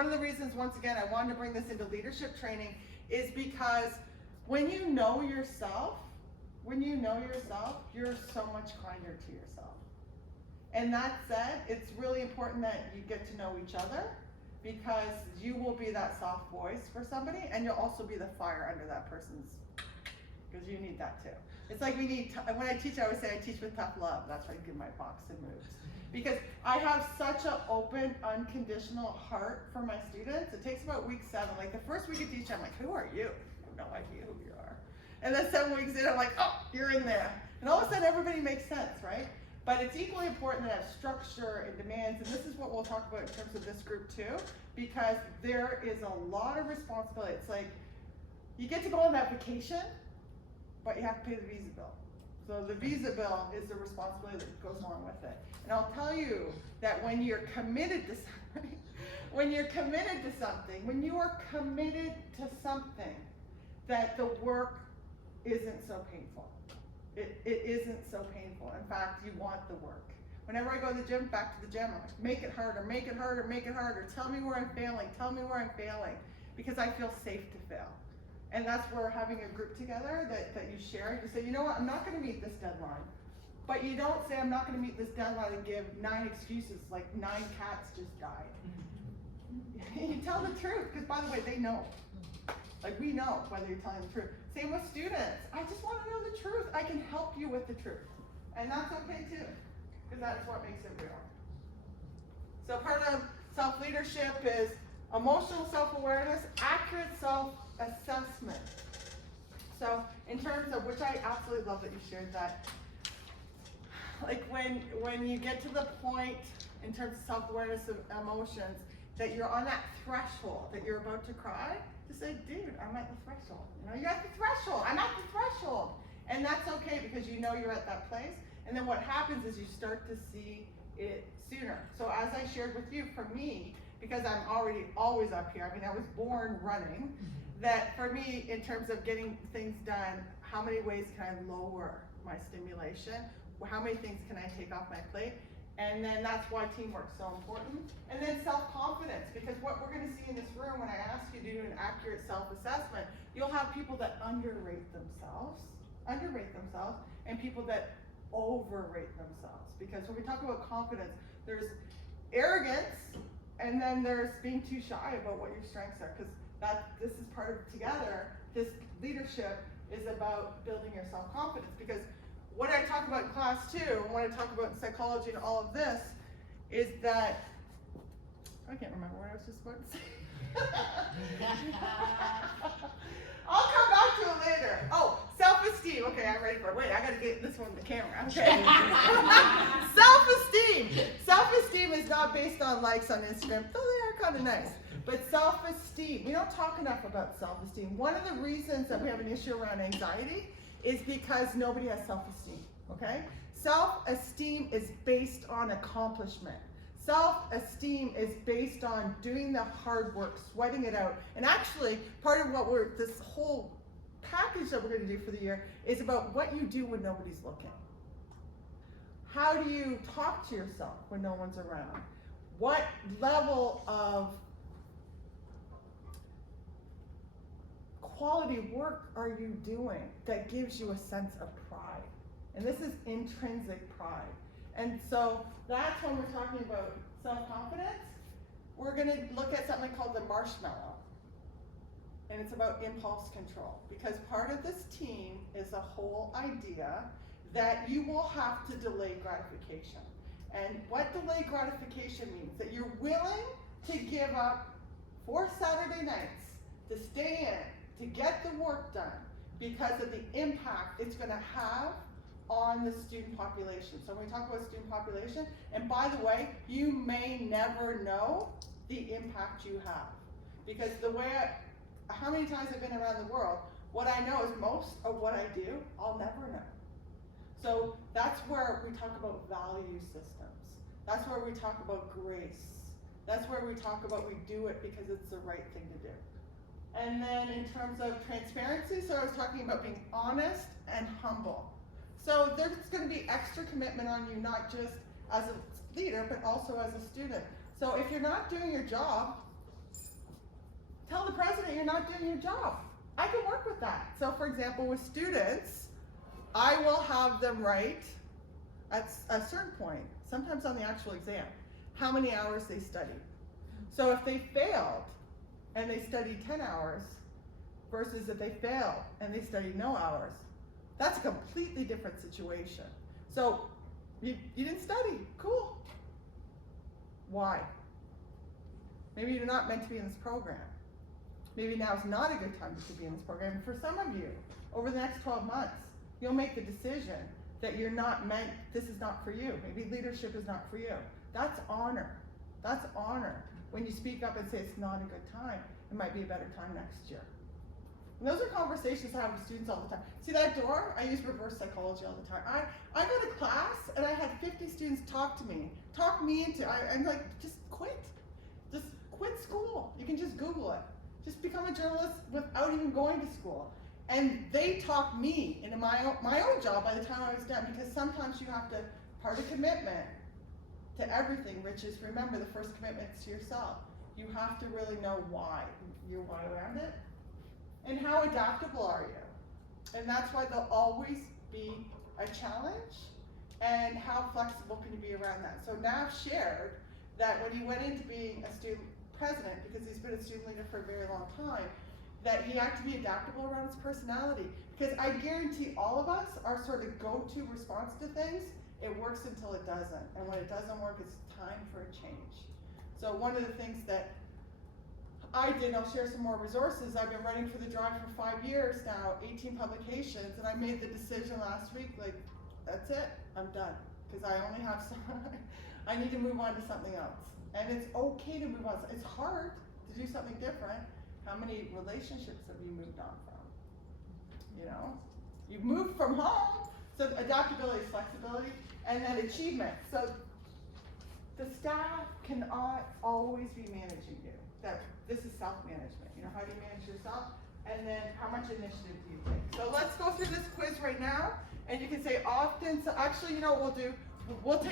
One of the reasons, once again, I wanted to bring this into leadership training is because when you know yourself, you're so much kinder to yourself. And that said, it's really important that you get to know each other, because you will be that soft voice for somebody, and you'll also be the fire under that person's, because you need that too. It's like we need, when I teach, I always say I teach with tough love. That's why I give my boxing moves. Because I have such an open, unconditional heart for my students. It takes about week 7. Like the first week of teaching, I'm like, who are you? I have no idea who you are. And then 7 weeks in, I'm like, oh, you're in there. And all of a sudden, everybody makes sense, right? But it's equally important to have structure and demands, and this is what we'll talk about in terms of this group too, because there is a lot of responsibility. It's like, you get to go on that vacation, but you have to pay the visa bill. So the visa bill is the responsibility that goes along with it. And I'll tell you that when you're committed to something, when you are committed to something, that the work isn't so painful. It isn't so painful. In fact, you want the work. Whenever I go to the gym, back to the gym, I'm like, make it harder, make it harder, make it harder. Tell me where I'm failing, because I feel safe to fail. And that's where having a group together that you share, you say, you know what, I'm not going to meet this deadline. But you don't say, I'm not going to meet this deadline and give 9 excuses, like 9 cats just died. You tell the truth, because by the way, they know. Like we know whether you're telling the truth. Same with students. I just want to know the truth. I can help you with the truth. And that's okay too, because that's what makes it real. So part of self-leadership is emotional self-awareness, accurate self-assessment. So in terms of, which I absolutely love that you shared that, like when you get to the point in terms of self-awareness of emotions, that you're on that threshold, that you're about to cry, to say, dude, I'm at the threshold. You know, you're at the threshold, I'm at the threshold. And that's okay, because you know you're at that place. And then what happens is you start to see it sooner. So as I shared with you, for me, because I'm already always up here, I mean, I was born running, that for me, in terms of getting things done, how many ways can I lower my stimulation? How many things can I take off my plate? And then that's why teamwork's so important. And then self-confidence, because what we're going to see in this room when I ask you to do an accurate self-assessment, you'll have people that underrate themselves, and people that overrate themselves. Because when we talk about confidence, there's arrogance, and then there's being too shy about what your strengths are, because this is part of together. This leadership is about building your self-confidence, because what I talk about in class too, and what I talk about in psychology and all of this, is that, I can't remember what I was just about to say. I'll come back to it later. Oh, self-esteem. Okay, I'm ready for it. Wait, I gotta get this one in the camera. Okay. Self-esteem. Self-esteem is not based on likes on Instagram, though they are kind of nice. But self-esteem, we don't talk enough about self-esteem. One of the reasons that we have an issue around anxiety is because nobody has self-esteem, okay? Self-esteem is based on accomplishment. Self-esteem is based on doing the hard work, sweating it out. And actually, part of what this whole package that we're gonna do for the year is about what you do when nobody's looking. How do you talk to yourself when no one's around? What level of quality work are you doing that gives you a sense of pride? And this is intrinsic pride. And so that's when we're talking about self-confidence. We're going to look at something called the marshmallow. And it's about impulse control. Because part of this team is the whole idea that you will have to delay gratification. And what delayed gratification means, that you're willing to give up 4 Saturday nights to stay in, to get the work done, because of the impact it's going to have on the student population. So when we talk about student population, and by the way, you may never know the impact you have. Because the way how many times I've been around the world, what I know is most of what I do, I'll never know. So that's where we talk about value systems. That's where we talk about grace. That's where we talk about we do it because it's the right thing to do. And then in terms of transparency, so I was talking about being honest and humble. So there's going to be extra commitment on you, not just as a leader, but also as a student. So if you're not doing your job, not doing your job. I can work with that. So for example, with students, I will have them write at a certain point, sometimes on the actual exam, how many hours they studied. So if they failed and they studied 10 hours versus if they failed and they studied no hours, that's a completely different situation. So you didn't study, cool. Why? Maybe you're not meant to be in this program. Maybe now's not a good time to be in this program. For some of you, over the next 12 months, you'll make the decision that you're not meant, this is not for you. Maybe leadership is not for you. That's honor. That's honor. When you speak up and say it's not a good time, it might be a better time next year. And those are conversations I have with students all the time. See that door? I use reverse psychology all the time. I go to class and I had 50 students talk me into, I'm like, just quit. Just quit school. You can just Google it. Just become a journalist without even going to school. And they talked me into my own job by the time I was done, because sometimes you have to, part of commitment to everything, which is, remember, the first commitment is to yourself. You have to really know why, your why around it. And how adaptable are you? And that's why there'll always be a challenge, and how flexible can you be around that? So Nav shared that when he went into being a student president, because he's been a student leader for a very long time, that he had to be adaptable around his personality. Because I guarantee all of us, our sort of go-to response to things, it works until it doesn't. And when it doesn't work, it's time for a change. So one of the things that I did, I'll share some more resources. I've been running for the drive for 5 years now, 18 publications, and I made the decision last week, like, that's it, I'm done. Because I only have some, I need to move on to something else. And it's okay to move on. It's hard to do something different. How many relationships have you moved on from? You know, you've moved from home. So adaptability, flexibility, and then achievement. So the staff cannot always be managing you. This is self-management. You know, how do you manage yourself? And then how much initiative do you take? So let's go through this quiz right now. And you can say often, so actually, you know what we'll do? We'll take